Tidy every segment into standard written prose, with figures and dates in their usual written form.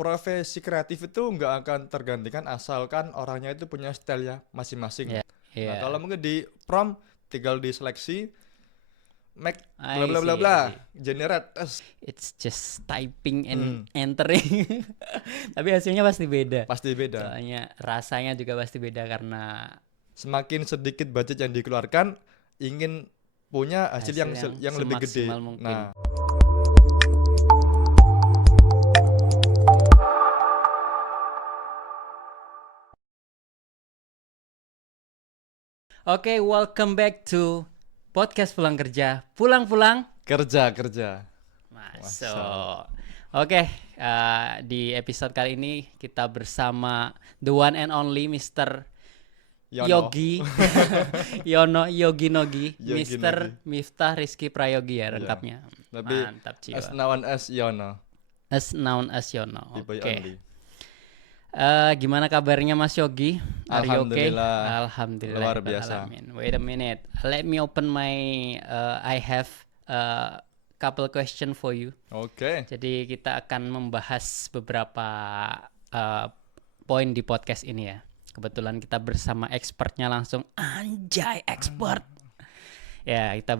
profesi kreatif itu nggak akan tergantikan asalkan orangnya itu punya style ya masing-masing. Ya, Nah, ya. kalau mungkin di prompt tinggal diseleksi make bla I bla bla see, bla I see. generate It's just typing and Hmm, entering. Tapi hasilnya pasti beda. pasti beda. Soalnya rasanya juga pasti beda karena Semakin sedikit budget yang dikeluarkan, ingin punya hasil hasil yang yang lebih gede. semaksimal mungkin. Nah, Oke, welcome back to podcast pulang kerja. Pulang-pulang kerja kerja. masuk. Oke, di episode kali ini kita bersama the one and only Mr. Yono. Yogi Yono Yogi Nogi, Yogi Mr. Nogi. Miftah Rizky Prayogi ya Iya. lengkapnya. Tapi Mantap as jiwa. known as Yono, As known as Yono. tipe Oke. only. Gimana kabarnya Mas Yogi? Are you okay? Alhamdulillah. Alhamdulillah. Luar Rabbil biasa. alamin. Wait a minute. Let me open my. I have couple question for you. Oke. Jadi kita akan membahas beberapa poin di podcast ini ya. Kebetulan kita bersama expertnya langsung. Anjay, expert. Ya, kita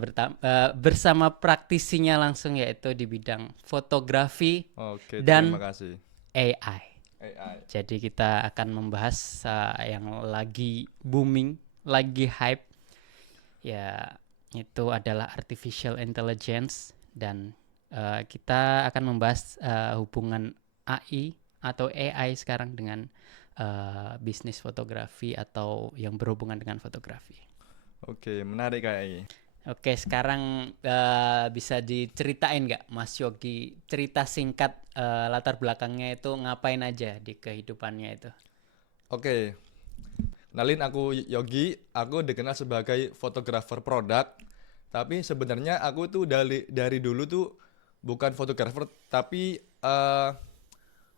bersama praktisinya langsung yaitu di bidang fotografi Oke, dan terima kasih. AI. AI. Jadi kita akan membahas yang lagi booming, lagi hype. Ya, itu adalah artificial intelligence dan kita akan membahas hubungan AI atau AI sekarang dengan bisnis fotografi atau yang berhubungan dengan fotografi. Oke, menarik kayaknya. Oke, sekarang bisa diceritain nggak Mas Yogi, cerita singkat latar belakangnya itu ngapain aja di kehidupannya itu? Oke. Kenalin, aku Yogi, aku dikenal sebagai fotografer produk. Tapi sebenarnya aku tuh dari dulu tuh bukan fotografer, tapi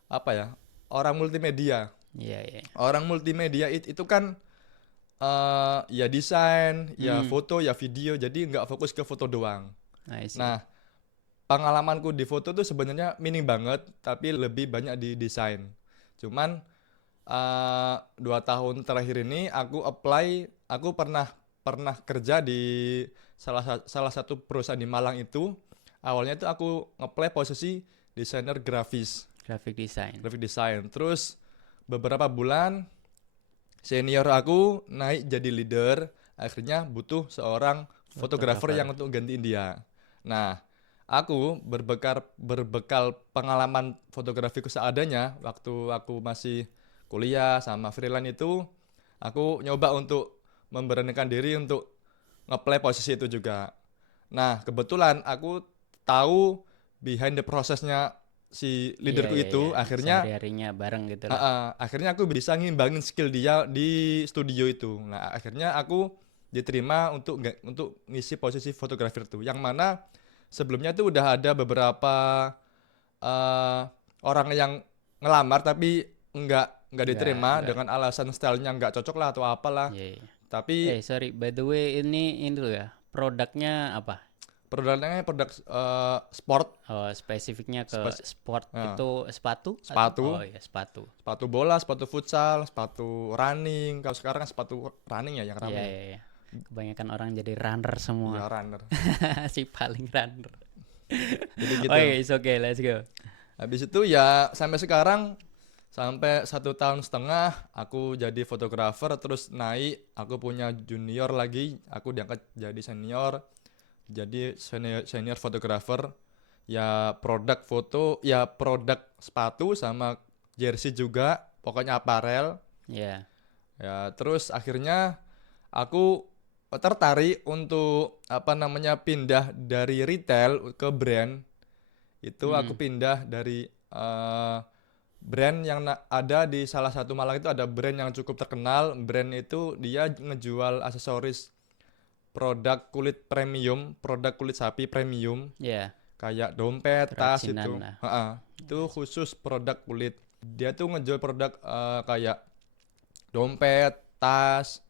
apa ya? Orang multimedia. Iya, iya. Orang multimedia itu kan ya desain, ya foto, ya video. Jadi nggak fokus ke foto doang. I see. Nah, pengalamanku di foto tuh sebenarnya minim banget, tapi lebih banyak di desain. Cuman 2 tahun terakhir ini aku pernah kerja di salah satu perusahaan di Malang itu. Awalnya itu aku ngeplay posisi desainer Graphic design. graphic design. Terus beberapa bulan senior aku naik jadi leader, akhirnya butuh seorang fotografer yang untuk gantiin dia. Nah, aku berbekal pengalaman fotografiku seadanya waktu aku masih kuliah sama freelance itu, aku nyoba untuk memberanikan diri untuk ngeplay posisi itu juga. Nah, kebetulan aku tahu behind the prosesnya si leaderku Iya, itu, iya. akhirnya Sehari-harinya bareng gitu lah. akhirnya aku bisa ngimbangin skill dia di studio itu. Nah, akhirnya aku diterima untuk ngisi posisi fotografer itu. Yang mana sebelumnya tuh udah ada beberapa orang yang ngelamar tapi nggak diterima Nggak. dengan alasan stylenya nggak cocok lah atau apalah. Iya, iya. Tapi Sorry, by the way ini dulu ya. Produknya apa? produknya produk sport, Oh, spesifiknya ke Spes- sport Ah. itu sepatu? Sepatu. Oh iya, sepatu. sepatu bola, sepatu futsal, sepatu running. Kalau sekarang kan sepatu running ya yang Iya, ramai. iya, iya. Kebanyakan orang jadi runner Ya, semua. runner. Si paling runner. Jadi gitu. Oh iya, it's okay, let's go. Habis itu ya sampai sekarang, sampai 1 tahun setengah aku jadi fotografer, terus naik, aku punya junior lagi, aku diangkat jadi senior fotografer. Ya produk foto, ya produk sepatu sama jersey juga, pokoknya apparel. Iya. Ya terus akhirnya aku tertarik untuk pindah dari retail ke brand. Itu aku pindah dari brand yang ada di salah satu Malang, itu ada brand yang cukup terkenal. Brand itu dia ngejual aksesoris produk kulit premium, produk kulit sapi premium, Iya. kayak dompet, tas Kerajinan itu. lah. Itu khusus produk kulit. Dia tuh ngejual produk kayak dompet, tas,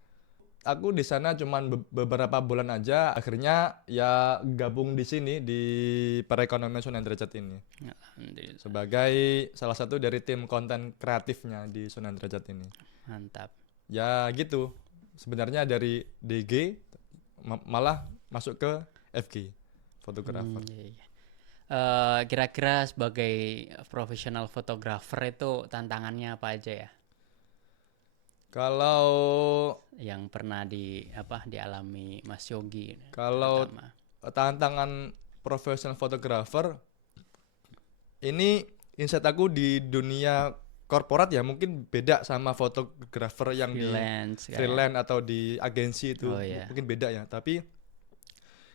aku di sana cuman beberapa bulan aja, akhirnya ya gabung di sini di perekonomian Sunan Derajat ini Alhamdulillah. sebagai salah satu dari tim konten kreatifnya di Sunan Derajat ini. Mantap. Ya gitu. Sebenarnya dari DG malah masuk ke FG, fotografer. Iya, iya. Kira-kira sebagai profesional fotografer itu tantangannya apa aja ya Kalau yang pernah dialami Mas Yogi kalau terutama? tantangan profesional fotografer ini insight aku di dunia korporat ya mungkin beda sama fotografer yang di Freelance kayak. freelance atau di agensi itu Oh iya. mungkin beda ya. Tapi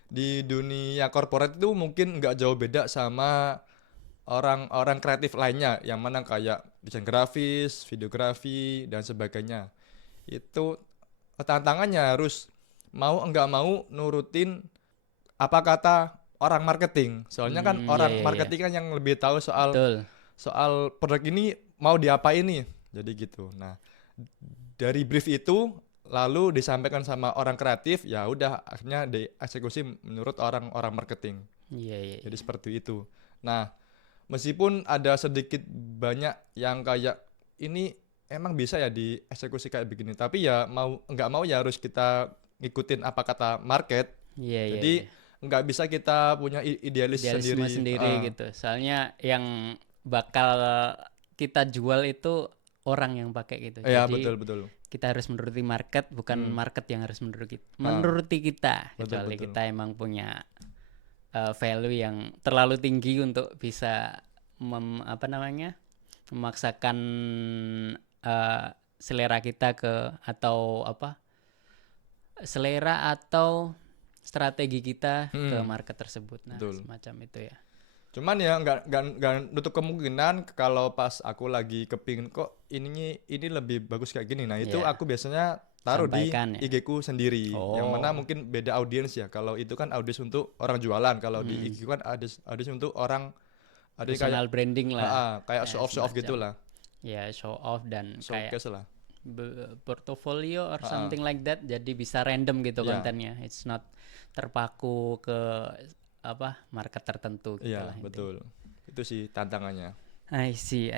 di dunia korporat itu mungkin nggak jauh beda sama orang-orang kreatif lainnya yang mana kayak desain grafis, videografi dan sebagainya. Itu tantangannya harus mau enggak mau nurutin apa kata orang marketing. Soalnya kan Iya, orang iya, iya. marketing kan yang lebih tahu soal Betul. produk ini mau diapain nih. Jadi gitu. Nah, dari brief itu lalu disampaikan sama orang kreatif, ya udah akhirnya dieksekusi menurut orang-orang marketing. Iya, iya, Jadi iya. seperti itu. Nah, meskipun ada sedikit banyak yang kayak ini emang bisa ya dieksekusi kayak begini, tapi ya mau nggak mau ya harus kita ngikutin apa kata market. Iya, iya, Jadi iya. nggak bisa kita punya idealis Idealisme sendiri. sendiri gitu. Soalnya yang bakal kita jual itu orang yang pakai gitu. Ya Jadi betul. kita harus menuruti market, bukan Hmm. market yang harus menuruti kita. Betul, Kecuali betul. kita emang punya value yang terlalu tinggi untuk bisa memaksakan selera kita selera atau strategi kita ke market tersebut. Nah, Betul. semacam itu ya. Cuman ya nggak nutup kemungkinan kalau pas aku lagi kepingin kok ini lebih bagus kayak gini. Nah itu Iya. aku biasanya taruh Sampaikan ya. di IG ku sendiri. Yang mana Oh. mungkin beda audiens ya. Kalau itu kan audiens untuk orang jualan. Kalau di IG ku kan audiens untuk orang ada yang kayak Personal branding lah. kayak Ya, show off semacam. gitu lah. Ya, show off dan kayak Showcase lah. portfolio or something like that. Jadi bisa random gitu Iya. kontennya. It's not terpaku ke market tertentu gitu Iya lah intinya. betul. Itu sih tantangannya. I see.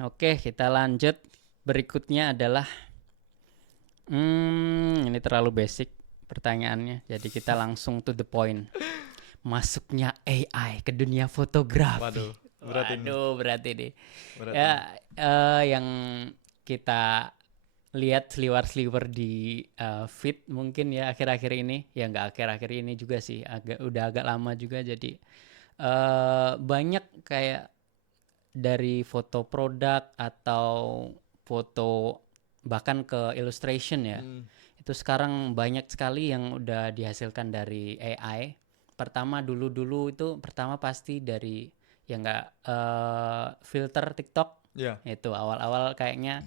Oke, kita lanjut. Berikutnya adalah ini terlalu basic pertanyaannya. Jadi kita langsung to the point. Masuknya AI ke dunia fotografi. Waduh, berat ini. Berat ini. Berat Ya, ini. yang kita lihat seliwer-seliwer di feed mungkin ya akhir-akhir ini, ya nggak akhir-akhir ini juga sih, udah agak lama juga. Jadi banyak kayak dari foto produk atau foto bahkan ke illustration ya. Itu sekarang banyak sekali yang udah dihasilkan dari AI. Dulu itu pasti dari ya nggak filter TikTok. Iya. Itu awal-awal kayaknya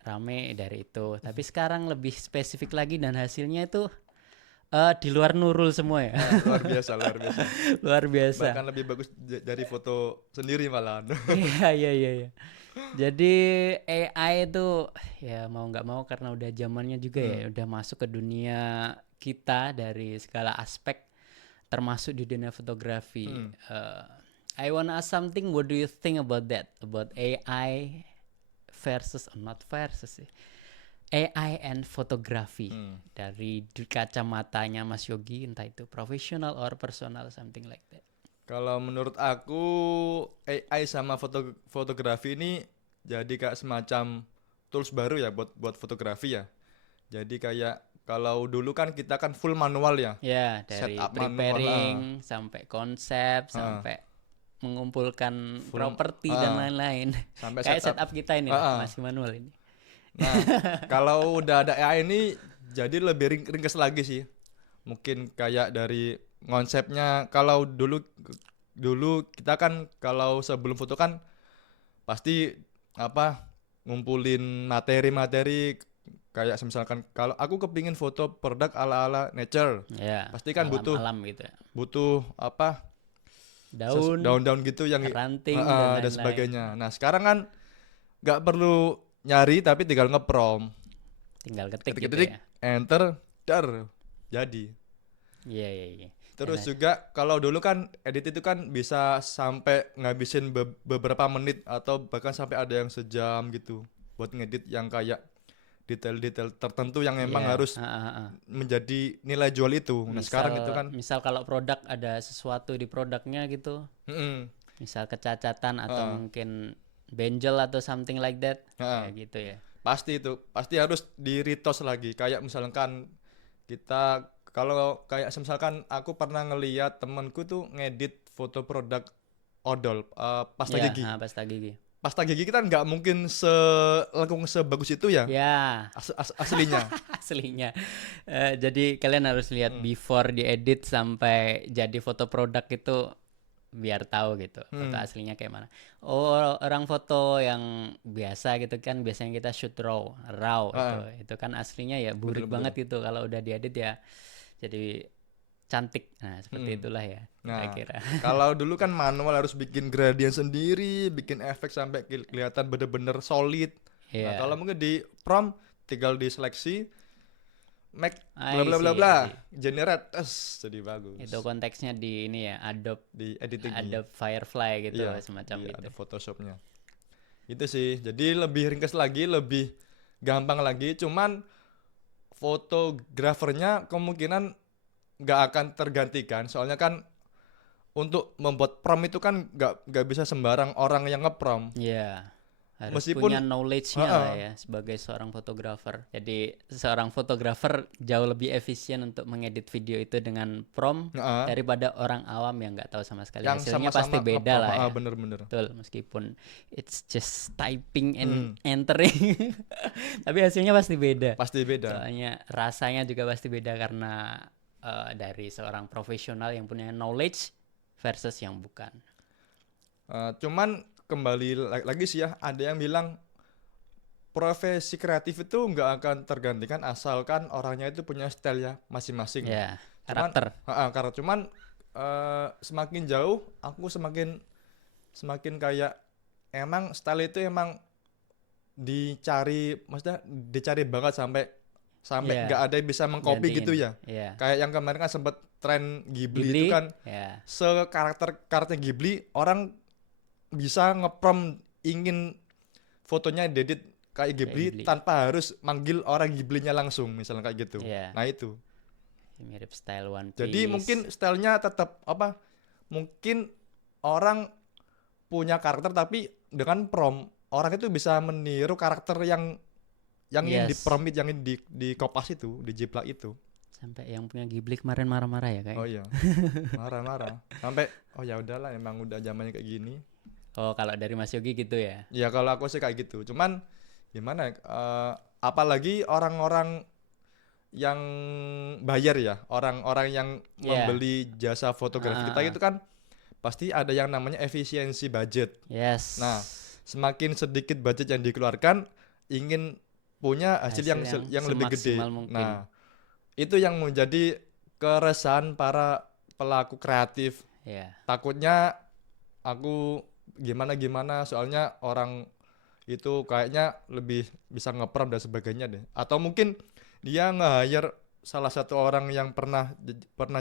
rame dari itu. Tapi sekarang lebih spesifik lagi dan hasilnya itu di luar Nurul semua ya. Luar biasa. Luar biasa. Bahkan lebih bagus dari foto sendiri malahan. Iya. Jadi AI itu ya mau nggak mau karena udah zamannya juga ya, udah masuk ke dunia kita dari segala aspek, termasuk di dunia fotografi. I wanna ask something. What do you think about that? About AI AI and fotografi dari kacamatanya Mas Yogi, entah itu profesional or personal, something like that. Kalau menurut aku AI sama fotografi ini jadi kayak semacam tools baru ya buat fotografi ya. Jadi kayak kalau dulu kan kita kan full manual ya. Ya, dari Setup preparing sampai konsep sampai mengumpulkan properti dan lain-lain. Sampai Kayak setup kita ini masih manual ini. Nah, kalau udah ada AI ini jadi lebih ringkas lagi sih. Mungkin kayak dari konsepnya, kalau dulu kita kan kalau sebelum foto kan pasti ngumpulin materi kayak misalkan kalau aku kepingin foto produk ala nature, ya, pasti kan alam gitu ya. butuh daun-daun gitu yang ranting dan sebagainya. Nah sekarang kan nggak perlu nyari tapi tinggal ngeprompt. tinggal ketik gitu ketik ya. enter, dar, jadi. Iya. Terus Enak. juga kalau dulu kan edit itu kan bisa sampai ngabisin beberapa menit atau bahkan sampai ada yang sejam gitu buat ngedit yang kayak detail-detail tertentu yang memang Iya, harus menjadi nilai jual itu. Nah sekarang itu kan, misal kalau produk ada sesuatu di produknya gitu, mm-mm, misal kecacatan atau heeh, mungkin benjol atau something like that, heeh. kayak gitu ya. Pasti harus di retos lagi. Kayak misalkan kita, kalau kayak misalkan aku pernah ngeliat temanku tuh ngedit foto produk odol, pasta Ya, gigi. pasta gigi. Pasta gigi kita nggak mungkin selengkung sebagus itu ya, Ya, aslinya. aslinya. Jadi kalian harus lihat Hmm. before diedit sampai jadi foto produk itu biar tahu gitu foto Hmm. aslinya kayak mana. Oh, orang foto yang biasa gitu kan biasanya kita shoot raw Ah, itu kan aslinya ya burik betul. banget gitu, kalau udah diedit ya jadi cantik. Nah, seperti Hmm. itulah ya Nah, kira-kira. kalau dulu kan manual harus bikin gradient sendiri, bikin efek sampai kelihatan bener-bener solid. Nah, Iya, kalau mungkin di prom tinggal diseleksi, make bla I bla bla see, bla, I see. generate, jadi bagus. Itu konteksnya di ini ya, Di editing. Adobe Firefly gitu, Iya, semacam iya, itu. ada Photoshopnya. Itu sih, jadi lebih ringkas lagi, lebih gampang lagi. Cuman fotografernya kemungkinan nggak akan tergantikan. Soalnya kan untuk membuat prom itu kan nggak bisa sembarang orang yang ngeprom. Iya, harus Meskipun, punya knowledge-nya lah heeh, ya sebagai seorang fotografer. Jadi seorang fotografer jauh lebih efisien untuk mengedit video itu dengan prompt heeh, daripada orang awam yang nggak tahu sama sekali. yang Hasilnya sama-sama pasti beda ngeprom, lah heeh, ya. bener-bener. Betul, meskipun it's just typing and Hmm, entering, tapi hasilnya pasti beda. pasti beda. Soalnya rasanya juga pasti beda karena dari seorang profesional yang punya knowledge versus yang bukan. Cuman kembali lagi sih ya, ada yang bilang profesi kreatif itu nggak akan tergantikan asalkan orangnya itu punya style ya masing-masing. Ya, Cuman, karakter. karena cuman semakin jauh aku semakin kayak emang style itu emang dicari, maksudnya dicari banget sampai Iya, nggak ada yang bisa mengcopy gitu gantiin. ya. Iya. Kayak yang kemarin kan sempet tren Ghibli itu Ghibli, kan, ya. karakter Ghibli orang bisa ngeprom ingin fotonya diedit kayak Ghibli Ghibli. tanpa harus manggil orang Ghiblinya langsung, misalnya kayak gitu. Iya. Nah itu. Mirip style One Piece. Jadi mungkin stylenya tetap apa? Mungkin orang punya karakter tapi dengan prom orang itu bisa meniru karakter yang ingin Yes. dipromit, yang ingin di kopas itu, dijiplak itu. Sampai yang punya Ghibli kemarin marah-marah ya Oh kayak. iya, marah-marah. Sampai oh ya udahlah, emang udah zamannya kayak gini. Oh, kalau dari Mas Yogi gitu ya. Ya kalau aku sih kayak gitu. Cuman gimana ya? Apalagi orang-orang yang bayar ya, orang-orang yang Iya. membeli jasa fotografi kita Ah, itu kan pasti ada yang namanya efisiensi budget. yes. Nah, semakin sedikit budget yang dikeluarkan, ingin punya hasil yang Hasil yang lebih gede. semaksimal mungkin. Nah, itu yang menjadi keresahan para pelaku kreatif. Ya. Takutnya aku gimana soalnya orang itu kayaknya lebih bisa ngeprom dan sebagainya deh. Atau mungkin dia nge-hire salah satu orang yang pernah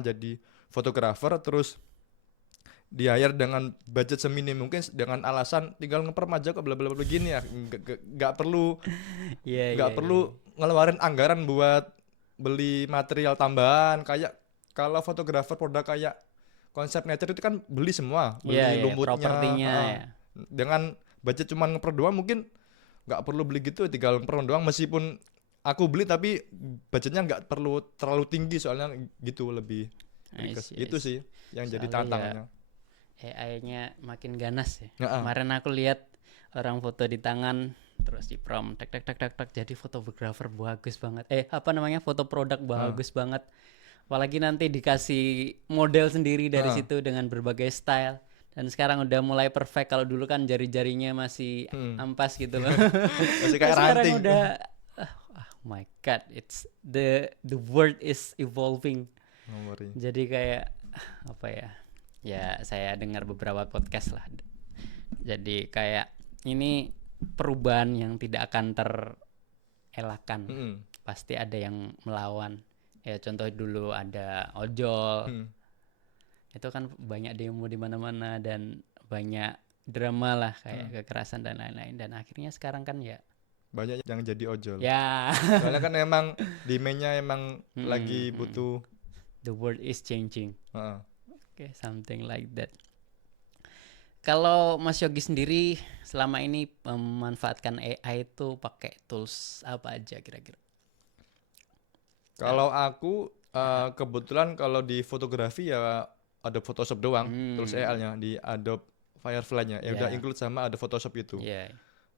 jadi fotografer, terus di hire dengan budget seminim mungkin dengan alasan tinggal ngeprom aja kok bla bla bla begini ya, nggak perlu Iya, nggak iya, perlu ngeluarin anggaran buat beli material tambahan. Kayak kalau fotografer produk kayak konsep nature itu kan beli semua, beli Iya, iya, lumutnya, propertinya ya. dengan budget cuma ngeprom doang mungkin nggak perlu beli gitu, tinggal ngeprom doang. Meskipun aku beli tapi budgetnya nggak perlu terlalu tinggi, soalnya gitu lebih I ringkas. see, I Itu see. sih yang jadi Soalnya ya tantangannya. AI-nya makin ganas ya. Heeh. Kemarin aku lihat orang foto di tangan terus di prom tek tek tek tek tek jadi fotografer bagus banget. Apa namanya? Foto produk bagus banget. Apalagi nanti dikasih model sendiri dari Heeh. situ dengan berbagai style. Dan sekarang udah mulai perfect. Kalau dulu kan jari-jarinya masih ampas gitu loh. Masih kayak Sekarang ranting. udah oh my god, it's the world is evolving. Ngomongin. Jadi kayak apa ya? Ya saya dengar beberapa podcast lah. Jadi kayak ini perubahan yang tidak akan terelakkan. Mm-mm. pasti ada yang melawan. Ya contoh dulu ada ojol, Hmm. itu kan banyak demo di mana-mana dan banyak drama lah kayak kekerasan dan lain-lain, dan akhirnya sekarang kan ya Banyak yang jadi ojol. ya Soalnya kan emang demand-nya emang lagi mm, mm. butuh. The world is changing. Heeh. Okay, something like that. Kalau Mas Yogi sendiri selama ini memanfaatkan AI itu pakai tools apa aja kira-kira? Kalau aku kebetulan kalau di fotografi ya Adobe Photoshop doang, tools AI-nya di Adobe Firefly-nya. Ya udah Ya. include sama Adobe Photoshop itu. Iya.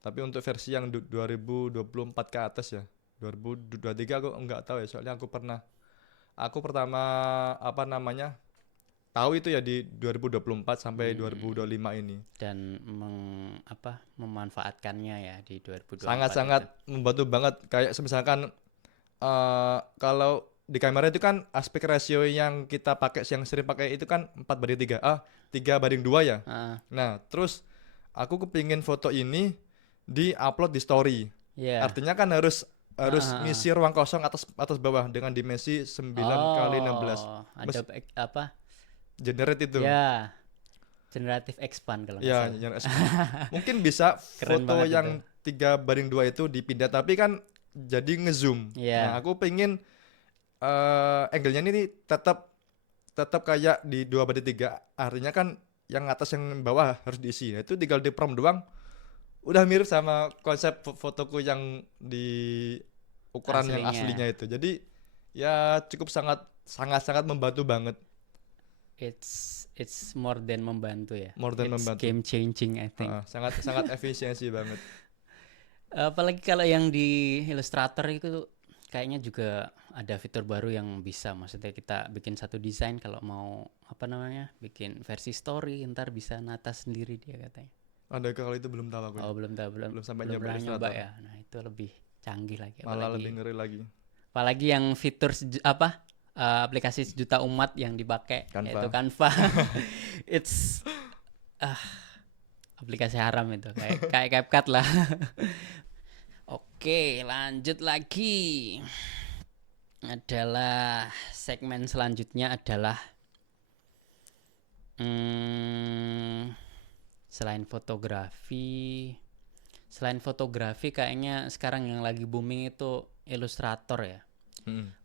Tapi untuk versi yang 2024 ke atas ya, 2023 aku nggak tahu ya, soalnya aku pertama apa namanya tahu itu ya di 2024 sampai 2025 ini. Dan memanfaatkannya ya di 2024 Sangat-sangat itu. membantu banget. Kayak misalkan kalau di kamera itu kan aspek ratio yang kita pakai, yang sering pakai itu kan 4:3. 3:2 ya. Ah, Nah, terus aku kepingin foto ini di-upload di story. iya. Artinya kan harus ngisi ruang kosong atas bawah dengan dimensi 9x16. Ada apa? Generate itu. Ya, generative expand kalau nggak Ya, salah. yang mungkin bisa Keren foto banget yang 3:2 itu dipindah, tapi kan jadi ngezoom. Iya. Nah, aku pengen angle-nya ini tetap kayak di 2:3. Artinya kan yang atas yang bawah harus diisi. Nah, itu tinggal di prompt doang. Udah mirip sama konsep fotoku yang di ukuran yang Aslinya. aslinya itu. Jadi ya cukup sangat membantu banget. It's more than membantu ya. More than It's membantu. game changing I think. Sangat efisiensi banget. Apalagi kalau yang di Illustrator itu kayaknya juga ada fitur baru yang bisa, maksudnya kita bikin satu desain, kalau mau apa namanya bikin versi story ntar bisa nata sendiri dia katanya. Ada kalau itu belum tahu aku. Oh belum tahu, belum sampai pernah nyoba nyoba Illustrator. ya. Nah itu lebih canggih lagi, Malah lebih ngeri lagi. apalagi yang fitur aplikasi sejuta umat yang dipakai Canva. yaitu Canva. It's aplikasi haram itu, kayak CapCut lah. Oke, lanjut lagi. Adalah segmen selanjutnya adalah selain fotografi kayaknya sekarang yang lagi booming itu Illustrator ya.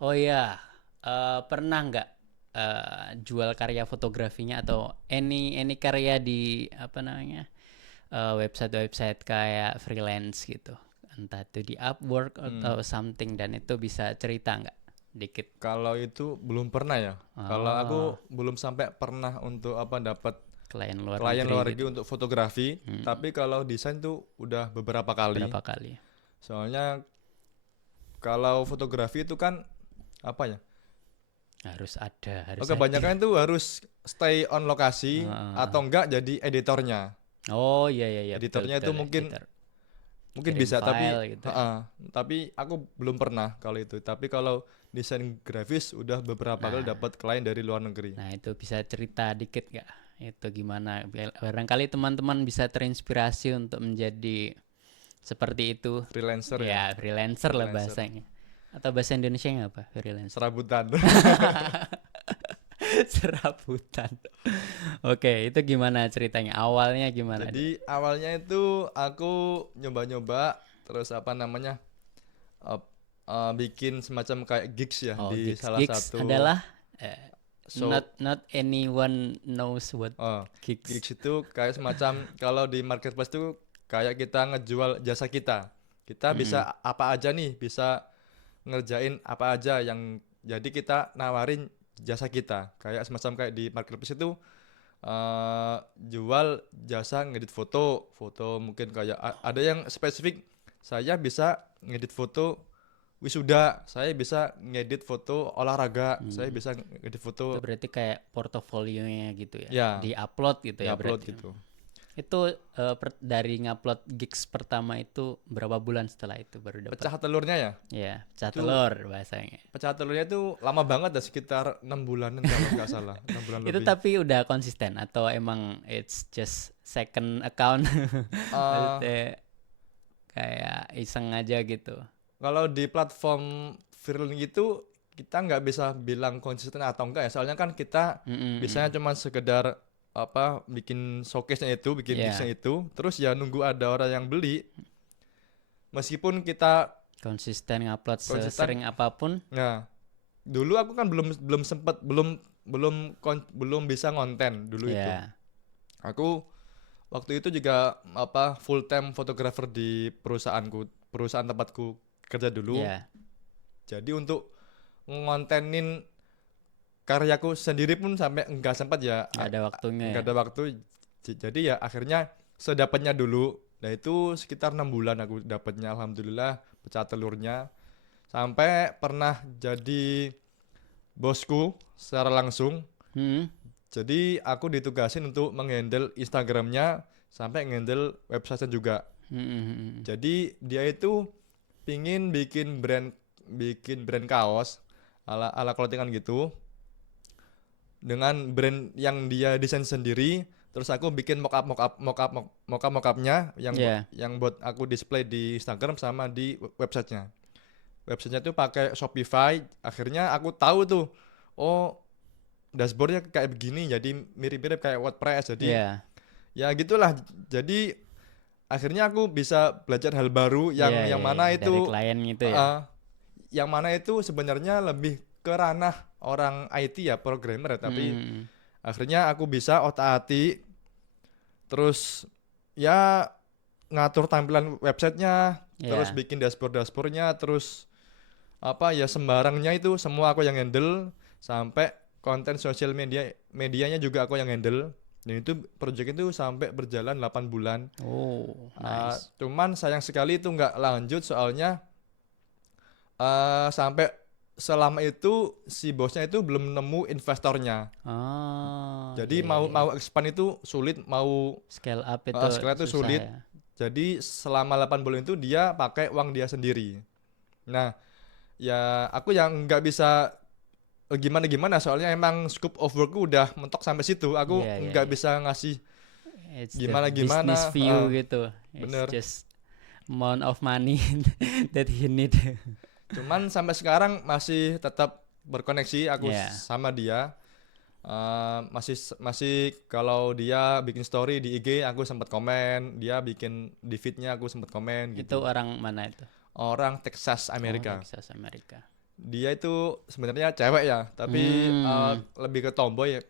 Oh iya, pernah nggak jual karya fotografinya atau any karya di apa namanya website kayak freelance gitu, entah itu di Upwork atau something, dan itu bisa cerita nggak dikit? Kalau itu belum pernah ya. Kalau aku belum sampai pernah untuk dapat Klien luar negeri gitu. untuk fotografi. Tapi kalau desain tuh udah beberapa kali. Soalnya kalau fotografi itu kan harus kebanyakan itu harus stay on lokasi atau enggak jadi editornya. Oh iya. Editornya betul, itu mungkin kirim bisa, tapi gitu. tapi aku belum pernah kalau itu. Tapi kalau desain grafis udah beberapa kali dapat klien dari luar negeri. Nah itu bisa cerita dikit nggak? Itu gimana? Barangkali teman-teman bisa terinspirasi untuk menjadi seperti itu. Freelancer Ya, freelancer lah bahasanya. Atau bahasa Indonesia apa? Freelancer. Serabutan. Serabutan. Oke, itu gimana ceritanya? Awalnya gimana? Jadi awalnya itu aku nyoba-nyoba terus bikin semacam kayak gigs ya di gigs. salah Gigs satu adalah not anyone knows what gigs. Gigs itu kayak semacam kalau di marketplace itu kayak kita ngejual jasa kita. Kita bisa apa aja nih, bisa ngerjain apa aja yang jadi kita nawarin jasa kita. Kayak semacam kayak di marketplace itu jual jasa ngedit foto mungkin kayak ada yang spesifik, saya bisa ngedit foto wisuda, saya bisa ngedit foto olahraga, saya bisa ngedit foto. Itu berarti kayak portofolionya gitu ya, Ya, di-upload gitu ya upload berarti. gitu. Itu dari ngupload gigs pertama itu berapa bulan setelah itu baru dapat? Pecah telurnya ya? Ya, pecah telur bahasanya. Pecah telurnya itu lama banget, sekitar 6 bulanan kalau nggak salah, 6 bulan Itu lebih. tapi udah konsisten atau emang it's just second account? Maksudnya kayak iseng aja gitu. Kalau di platform freelance itu kita nggak bisa bilang konsisten atau enggak ya. Soalnya kan kita biasanya cuma sekedar apa bikin showcase-nya itu, bikin Ya, gigs-nya itu, terus ya nunggu ada orang yang beli. Meskipun kita konsisten ngupload konsisten, sesering apapun. nah dulu aku kan belum belum sempat belum bisa ngonten dulu itu. Ya, Aku waktu itu juga apa full time fotografer di perusahaan tempatku kerja dulu. ya, Jadi untuk ngontenin karyaku sendiri pun sampai enggak sempat ya, nggak ada waktunya ya. enggak ada waktu. Jadi ya akhirnya sedapatnya dulu. Nah itu sekitar 6 bulan aku dapatnya, alhamdulillah pecah telurnya. Sampai pernah jadi bosku secara langsung. Hmm, Jadi aku ditugasin untuk menghandle Instagramnya sampai ngehandle website juga. hmm, hmm, hmm. Jadi dia itu pingin bikin brand kaos ala ala clothingan gitu dengan brand yang dia desain sendiri. Terus aku bikin mock upnya Ya, yang buat aku display di Instagram sama di websitenya. Websitenya tuh pakai Shopify. Akhirnya aku tahu tuh, oh dashboardnya kayak begini, jadi mirip-mirip kayak WordPress. Jadi ya, ya gitulah. Jadi akhirnya aku bisa belajar hal baru ya, yang ya, mana ya, dari itu klien gitu ya. uh, yang mana itu sebenarnya lebih ke ranah orang IT ya, programmer ya, tapi Hmm, akhirnya aku bisa otak-atik terus ya ngatur tampilan websitenya, terus ya, bikin dashboardnya, terus apa ya sembarangnya itu semua aku yang handle, sampai konten sosial medianya juga aku yang handle. Dan itu project itu sampai berjalan 8 bulan. oh, nice. Cuman sayang sekali itu nggak lanjut soalnya sampai selama itu si bosnya itu belum nemu investornya. Oh, Jadi ya, mau ya, mau expand itu sulit, mau scale up itu scale itu susah sulit. ya. Jadi selama 8 bulan itu dia pakai uang dia sendiri. Nah, ya aku yang nggak bisa gimana-gimana soalnya emang scope of workku udah mentok sampai situ. Aku Iya, iya, nggak iya. bisa ngasih It's the business gimana-gimana. view gitu. It's Bener. just amount of money that you need. Cuman sampai sekarang masih tetap berkoneksi aku Ya, sama dia. Masih masih kalau dia bikin story di IG aku sempat komen, dia bikin di feednya aku sempat komen itu gitu. orang mana itu? Orang Texas Oh, Amerika. Texas Amerika. Dia itu sebenarnya cewek ya, tapi Hmm, lebih ke tomboy.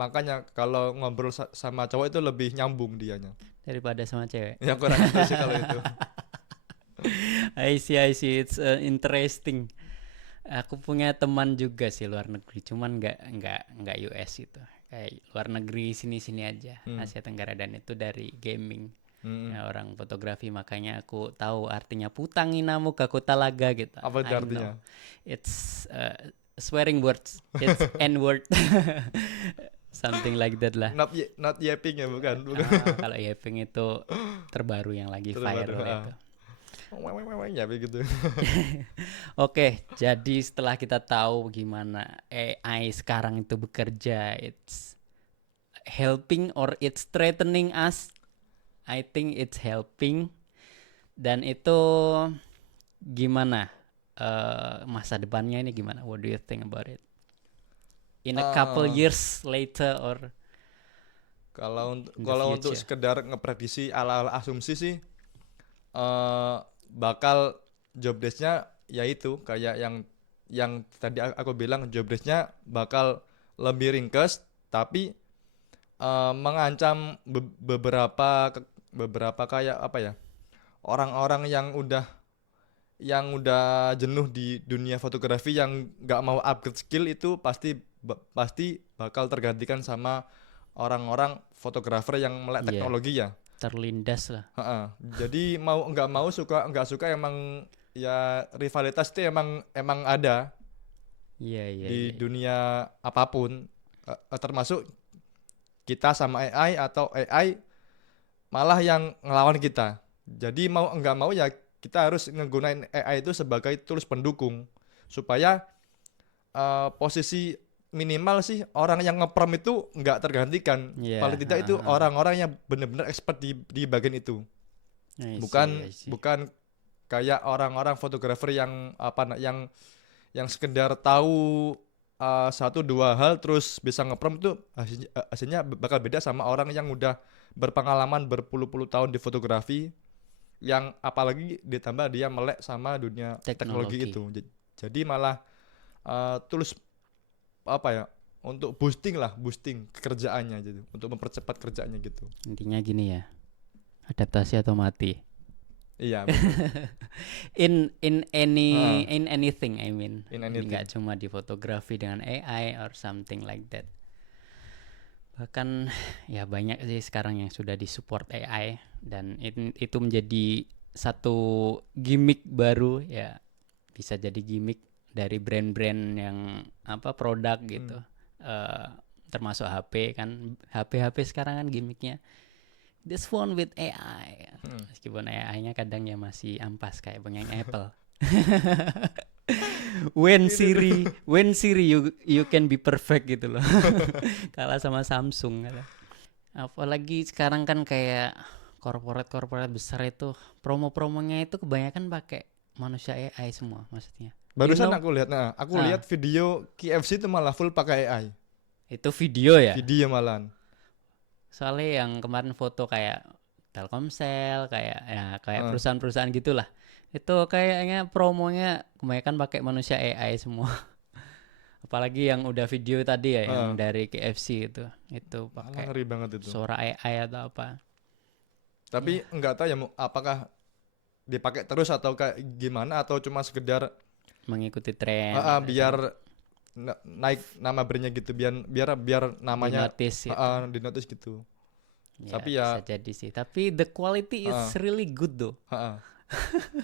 Makanya kalau ngobrol sama cowok itu lebih nyambung dianya. daripada sama cewek. Ya kurang itu sih kalau itu. I see. It's interesting. Aku punya teman juga sih luar negeri, cuman nggak US itu. Kayak luar negeri sini-sini aja, Asia Tenggara, dan itu dari gaming. Ya, orang fotografi, makanya aku tahu artinya putanginamu kaku talaga gitu. Apa itu I artinya? know. It's swearing words. It's N word. Something like that lah. Not yapping ya, bukan. Kalau Yeping itu terbaru yang lagi Terbaru, viral itu. Ya begitu. Oke, jadi setelah kita tahu gimana AI sekarang itu bekerja, it's helping or it's threatening us. I think it's helping. Dan itu gimana masa depannya ini gimana? What do you think about it? In a couple years later or Kalau in the untuk future? sekedar ngeprediksi ala-ala asumsi sih bakal job desk-nya yaitu kayak yang tadi aku bilang, job desk-nya bakal lebih ringkes, tapi mengancam beberapa kayak apa ya, orang-orang yang udah jenuh di dunia fotografi, yang nggak mau upgrade skill itu pasti bakal tergantikan sama orang-orang fotografer yang melek Iya. teknologi ya. Terlindas lah. Heeh. Jadi mau nggak mau, suka nggak suka, emang ya rivalitas itu emang ada Iya, di iya. dunia apapun, termasuk kita sama AI, atau AI malah yang ngelawan kita. Jadi mau nggak mau ya kita harus ngegunain AI itu sebagai tools pendukung supaya posisi minimal sih orang yang ngeprom itu nggak tergantikan. Iya, Paling tidak itu orang-orang yang benar-benar expert di bagian itu. I Bukan see. bukan kayak orang-orang fotografer yang yang sekedar tahu satu dua hal terus bisa ngeprom itu hasilnya bakal beda sama orang yang udah berpengalaman berpuluh-puluh tahun di fotografi, yang apalagi ditambah dia melek sama dunia teknologi Teknologi. itu. Jadi malah tulus apa ya, untuk boosting kerjaannya gitu, untuk mempercepat kerjaannya gitu. Intinya gini ya, adaptasi atau mati. Iya, betul. In Heeh, anything, I mean. in anything. Nggak cuma di fotografi dengan AI or something like that. Bahkan ya banyak sih sekarang yang sudah disupport AI, dan itu menjadi satu gimmick baru ya, bisa jadi gimmick dari brand-brand yang produk gitu. Eh, Termasuk HP kan, HP sekarang kan gimmicknya this phone with AI. Hmm. Meskipun AI-nya kadang ya masih ampas kayak bengeng Apple. when Siri you can be perfect gitu loh. Kalah sama Samsung kan. Apalagi sekarang kan kayak korporat besar itu promo-promonya itu kebanyakan pakai manusia AI semua maksudnya. Barusan know? aku lihat video KFC itu malah full pakai AI. Itu video ya. Video malahan. Soalnya yang kemarin foto kayak Telkomsel, kayak Ah. perusahaan-perusahaan gitulah. Itu kayaknya promonya kebanyakan pakai manusia AI semua. Apalagi yang udah video tadi ya, yang dari KFC itu Malah pakai ngeri banget itu. suara AI atau apa. Tapi nggak tahu ya apakah dipakai terus atau kayak gimana, atau cuma sekedar Mengikuti tren. biar naik nama brandnya gitu, biar namanya notice gitu. di notice gitu. Ya, Tapi ya bisa jadi sih. Tapi the quality is really good though.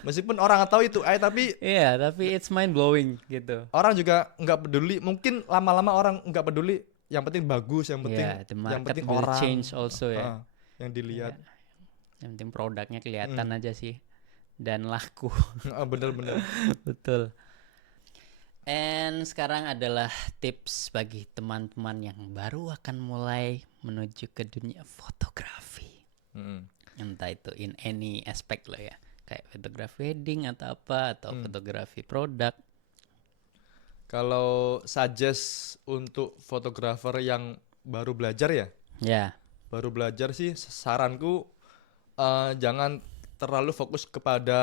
meskipun orang tahu itu AI, tapi Iya, tapi it's mind blowing gitu. orang juga nggak peduli. Mungkin lama-lama orang nggak peduli. Yang penting bagus, yang penting Yeah, the yang market penting will orang change also ya. yang dilihat. Yang penting produknya kelihatan aja sih dan laku. Bener-bener. Betul. And sekarang adalah tips bagi teman-teman yang baru akan mulai menuju ke dunia fotografi. Entah itu in any aspect lah ya. Kayak fotografi wedding atau apa, atau fotografi produk. Kalau suggest untuk fotografer yang baru belajar ya, Ya, baru belajar sih saranku jangan terlalu fokus kepada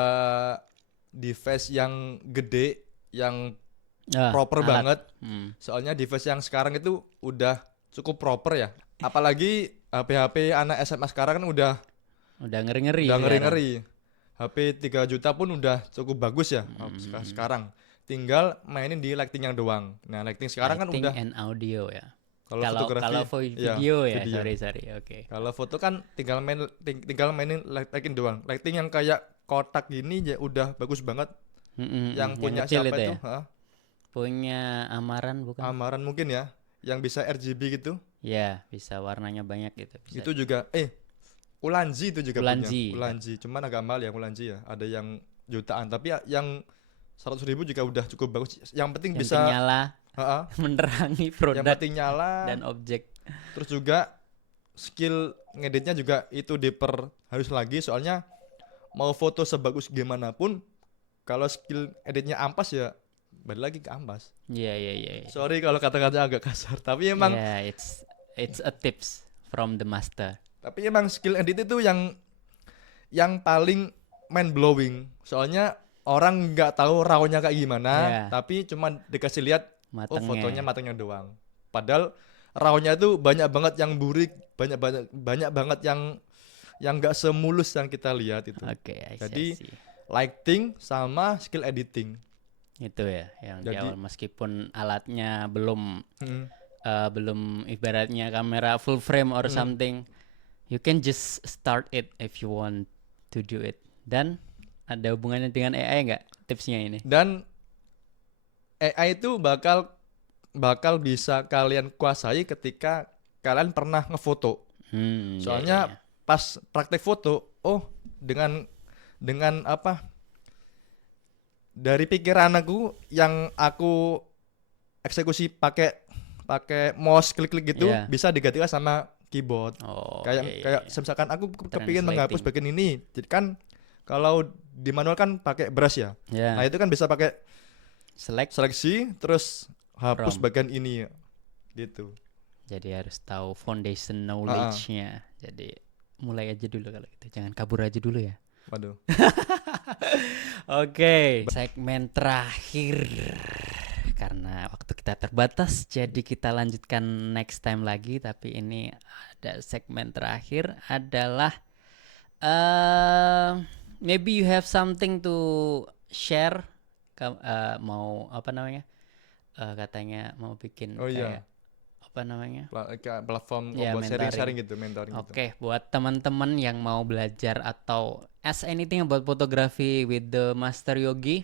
device yang gede, yang proper alat. banget. Hmm. Soalnya device yang sekarang itu udah cukup proper ya. Apalagi HP-HP anak SMA sekarang kan udah ngeri-ngeri udah sekarang. ngeri-ngeri. HP 3 juta pun udah cukup bagus ya sekarang. Tinggal mainin di lighting yang doang. Nah, lighting sekarang Lighting kan udah, and audio ya. kalau fotografi Kalau ya, video ya, video. sorry. Oke. Kalau foto kan tinggal mainin lighting doang. Lighting yang kayak kotak gini ya udah bagus banget. Yang punya kecil siapa itu itu? ya? Punya Amaran bukan? Amaran mungkin ya, yang bisa RGB gitu. Ya, bisa warnanya banyak gitu. Bisa. Itu juga Ulanzi itu juga Ulanzi. punya. Ulanzi, cuman agak mahal ya Ulanzi ya. Ada yang jutaan, tapi yang 100.000 juga udah cukup bagus. Yang penting Yang bisa nyala menerangi yang produk penting nyala. dan objek. Terus juga skill ngeditnya juga itu harus lagi, soalnya mau foto sebagus gimana pun kalau skill editnya ampas ya balik lagi ke ampas. Iya. Sorry kalau kata-kata agak kasar, tapi emang It's a tips from the master. tapi emang skill edit itu yang paling mind blowing. Soalnya orang nggak tahu rawnya kayak gimana, tapi cuma dikasih lihat fotonya matangnya doang. Padahal rawnya itu banyak banget yang burik, banyak banget yang nggak semulus yang kita lihat itu. Oke, Jadi lighting sama skill editing. Itu ya yang di Jadi awal, meskipun alatnya belum ibaratnya kamera full frame or something, you can just start it if you want to do it. Dan ada hubungannya dengan AI nggak tipsnya ini? Dan AI itu bakal bisa kalian kuasai ketika kalian pernah ngefoto. Soalnya pas praktek foto, dengan apa, dari pikiran aku yang aku eksekusi pakai mouse klik-klik gitu, bisa digantikan sama keyboard. Kayak misalkan aku kepingin menghapus bagian ini, jadi kan kalau di manual kan pakai brush ya. Ya. Nah, itu kan bisa pakai seleksi terus hapus From. bagian ini gitu. Jadi harus tahu foundation knowledge-nya. Jadi mulai aja dulu kalau gitu. Jangan kabur aja dulu ya. Waduh. Oke, segmen terakhir. Karena waktu kita terbatas, jadi kita lanjutkan next time lagi. Tapi ini ada segmen terakhir adalah maybe you have something to share. Mau apa namanya? Katanya mau bikin Oh iya. kayak apa namanya? Kayak platform Ya, buat mentoring. sharing gitu, mentoring gitu. Oke, buat teman-teman yang mau belajar atau ask anything about photography with the Master Yogi,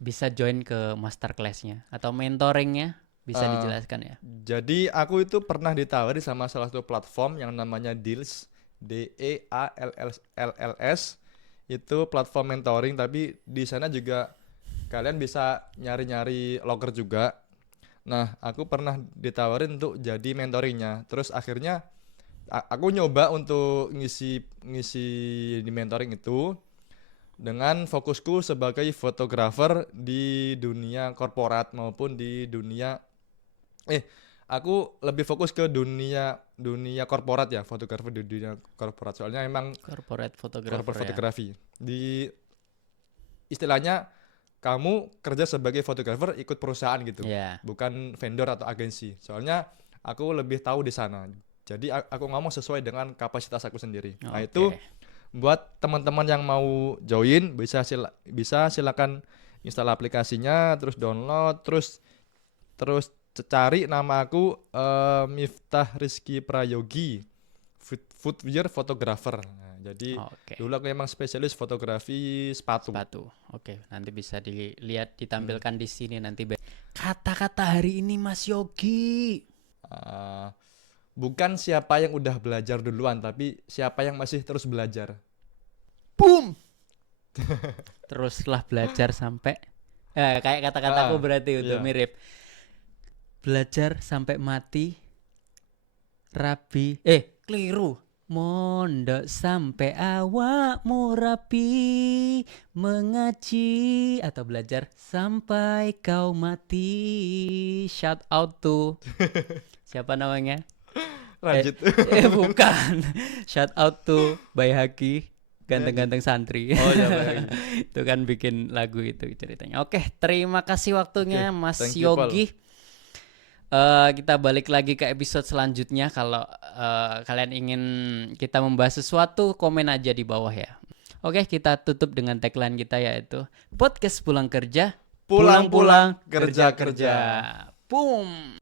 bisa join ke master class-nya atau mentoringnya, bisa dijelaskan ya. Jadi aku itu pernah ditawari sama salah satu platform yang namanya Deals, DEALLS. Itu platform mentoring, tapi di sana juga kalian bisa nyari-nyari loker juga. Nah, aku pernah ditawarin untuk jadi mentoringnya. Terus akhirnya aku nyoba untuk ngisi di mentoring itu dengan fokusku sebagai fotografer di dunia korporat maupun di dunia aku lebih fokus ke dunia korporat ya, fotografer di dunia korporat. Soalnya emang Corporate photographer corporate ya. fotografi. Di istilahnya kamu kerja sebagai fotografer ikut perusahaan gitu. Ya. Bukan vendor atau agensi. Soalnya aku lebih tahu di sana. Jadi aku ngomong sesuai dengan kapasitas aku sendiri. Nah, Oke. itu buat teman-teman yang mau join bisa silakan install aplikasinya, terus download, terus cari nama aku Miftah Rizky Prayogi, footwear photographer. Nah, jadi Oke. dulu aku emang spesialis fotografi sepatu. Oke, nanti bisa dilihat ditampilkan di sini nanti. Kata-kata hari ini Mas Yogi. Bukan siapa yang udah belajar duluan, tapi siapa yang masih terus belajar. Boom. Teruslah belajar sampai kayak kata-kataku berarti itu iya. mirip. Belajar sampai mati. Rabi. Keliru. Mondok sampai awakmu rapi, mengaji atau belajar sampai kau mati. Shout out to siapa namanya? Lanjut. Bukan. Shout out to Bayhaki, ganteng-ganteng santri. Oh ya, baik. Itu kan bikin lagu itu ceritanya. Oke, terima kasih waktunya Oke, Mas thank you, Paul. Yogi. Kita balik lagi ke episode selanjutnya. Kalau kalian ingin kita membahas sesuatu, komen aja di bawah ya. Oke, kita tutup dengan tagline kita yaitu podcast pulang kerja, Pulang-pulang, kerja-kerja. Boom.